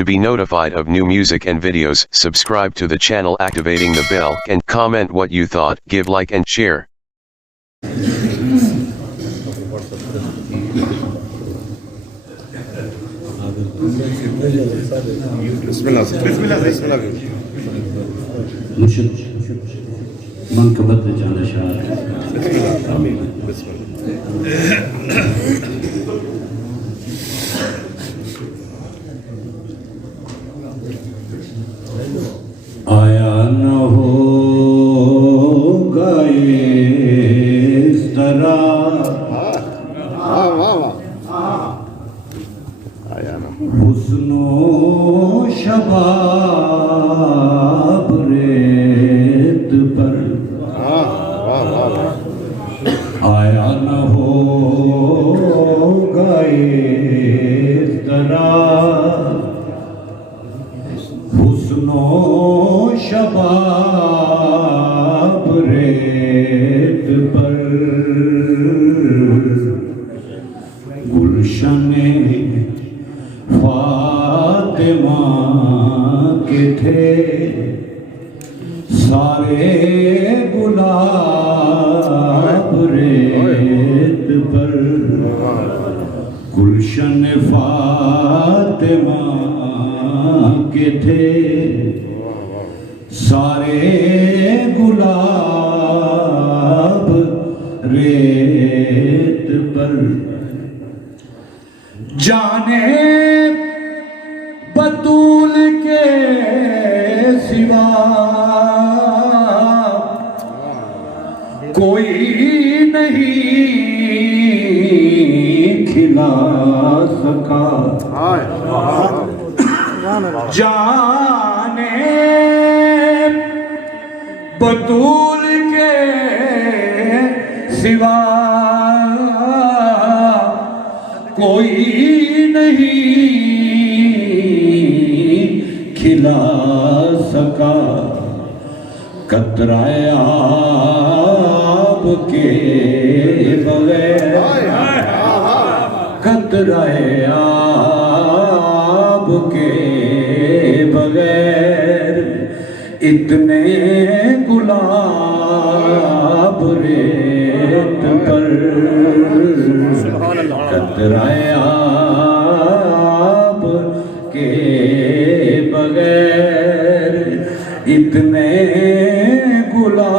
To be notified of new music and videos, subscribe to the channel activating the bell and comment what you thought, give like and share. مرشد منقبت جانا شاہ آیا نہ ہوگا اس طرح حسن و شباب ریت پر آیا نہ ہوگا اس طرح حسن و شباب ریت پر گلشن فاطمہ کے تھے سارے گلاب ریت پر گلشن فاطمہ کے تھے سارے گلاب ریت پر جانے بطول کے سوا کوئی نہیں کھلا سکا جانے بطول کے سوا کوئی نہیں کھلا سکا قطرہ آب کے بغیر قطرہ آب کے بغیر اتنے گلاب ریت پر قطرہ آب کے بغیر اتنے گلاب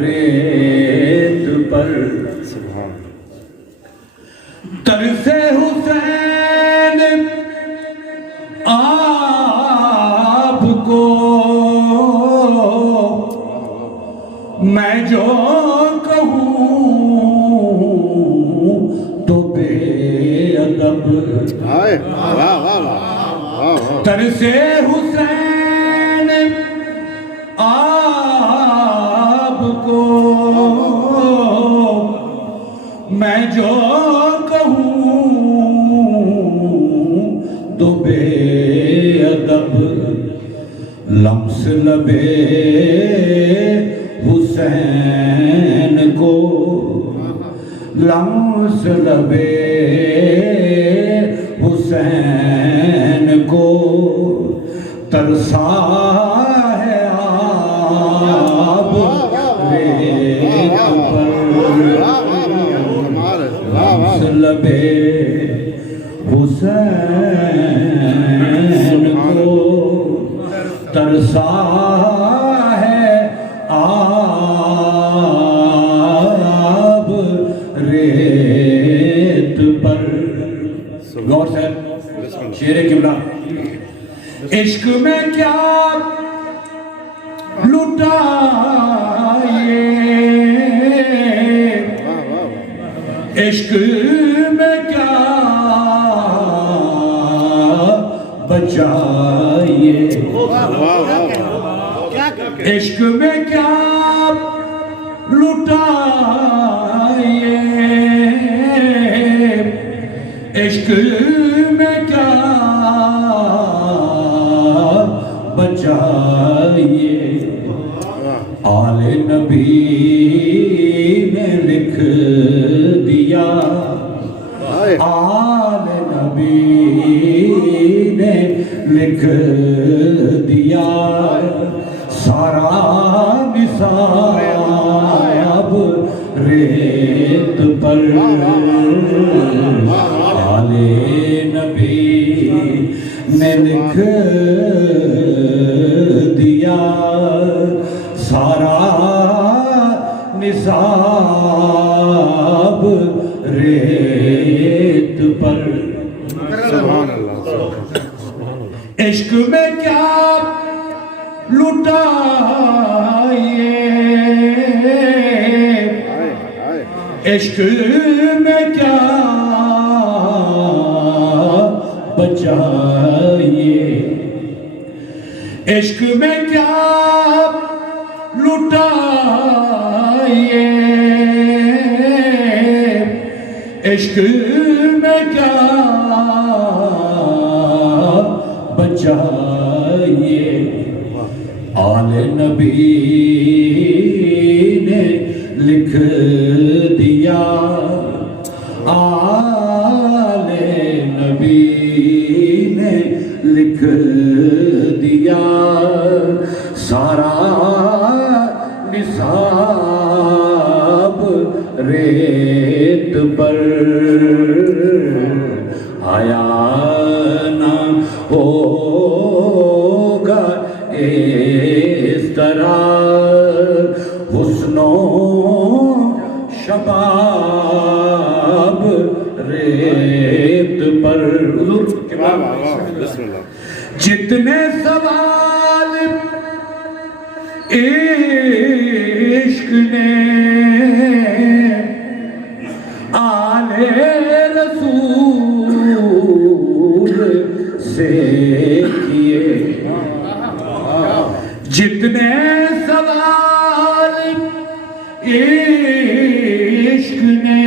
ریت پر طرز حسین آپ کو میں جو کہوں تو بے ادب طرز حسین آپ کو میں جو کہوں تو بے ادب لمس لبے حسین کو لمس لبے حسین کو ترسا ہے آب ریت پر لمس لبے حسین کو ترسا ہے آب ریت پر غور سے شیر قبلہ عشق میں کیا لٹائے عشق میں کیا بچائیے عشق میں کیا لٹائیے عشق میں کیا بچائیے آل نبی نے لکھ دیا آل نبی نے لکھ دیا سارا نصاب ریت پر آل نبی نے لکھ دیا سارا نصاب ریت پر سبحان اللہ عشق میں کیا لٹائیے عشق میں کیا بچائیے عشق میں کیا لٹائیے عشق میں کیا بچائیے آل نبی نے لکھ دیا آل نبی نے لکھ دیا سارا نصاب ریت پر آیا نہ ہوگا اس طرح حسن و شباب ریت پر جتنے سوال عشق نے آل رسول سے کیے جتنے سوال عشق نے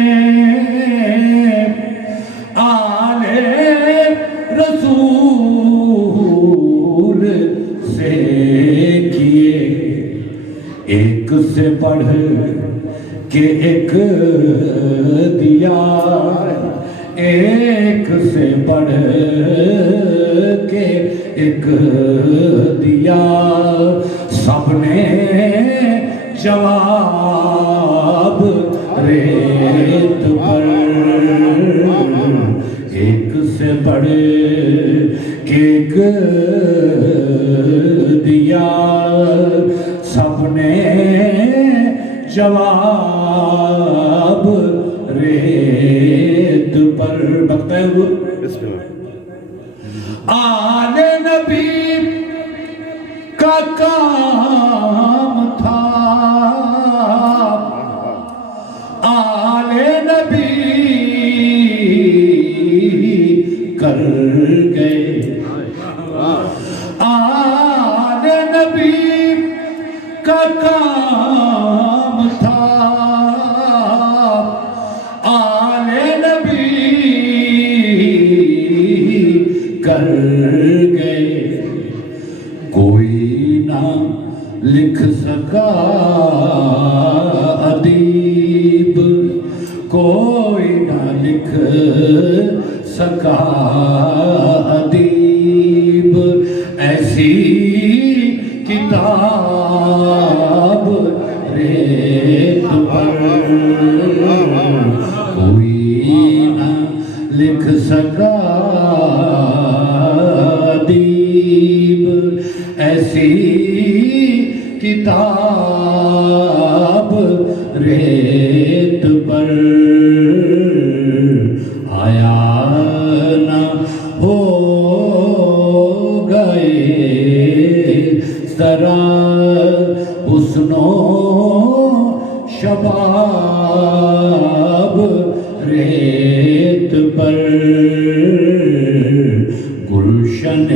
آل رسول سے کیے ایک سے پڑھ کے ایک دیا ایک سے پڑھ کے ایک دیا سب نے جواب ریت پر ایک سے پڑھ کے ایک دیا سب نے جواب ریت پر بکتے ہوئے آل نبی کا کام تھا آل نبی کر گئے آل نبی کا کام تھا آل نبی کر گئے کوئی نہ لکھ سکا ادیب کوئی نہ لکھ سکا ادیب ایسی کتاب ریت پر کوئی نہ لکھ سکا ادیب ایسی کتاب ریت پر آیا نہ ہو گئے ذرا حسن و شباب ریت پر گلشن